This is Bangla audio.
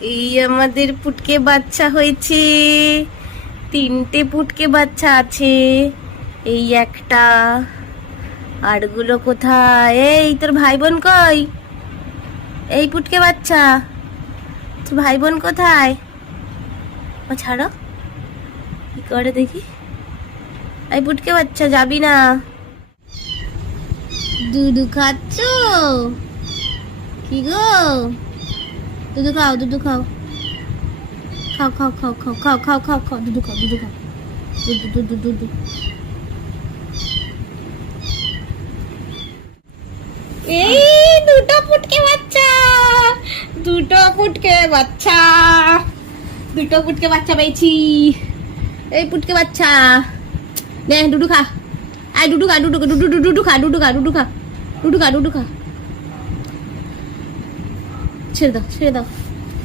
এই আমাদের পুটকে বাচ্চা হয়েছে, 3টে পুটকে বাচ্চা আছে। এই একটা, আরগুলো কোথায়? এই তোর ভাই বোন কই? এই পুটকে বাচ্চা, তোর ভাই বোন কোথায়? ও ছাড়ো, কি করে দেখি। এই পুটকে বাচ্চা যাবি না? দুধু খাচ্ছ? কি গো, দুধু খাও, দুধু খাও, খাও খাও খাও খাও খাও খাও খাও খাও, দুধু খাও, দুধু খাও, দুধু দুধু দুধু। এই দুটো পুটকে বাচ্চা, দুটো পুটকে বাচ্চা, দুটো পুটকে বাচ্চা পেয়েছি। এই পুটকে বাচ্চা নে, ডুডু খা, আয় ডুডু খা, ডুডু ডুডু ডুডু খা, ডুডু খা, ডুডু খা, ডুডু খা, ডুডু খা। ছেড়ে দাও, ছেড়ে দাও।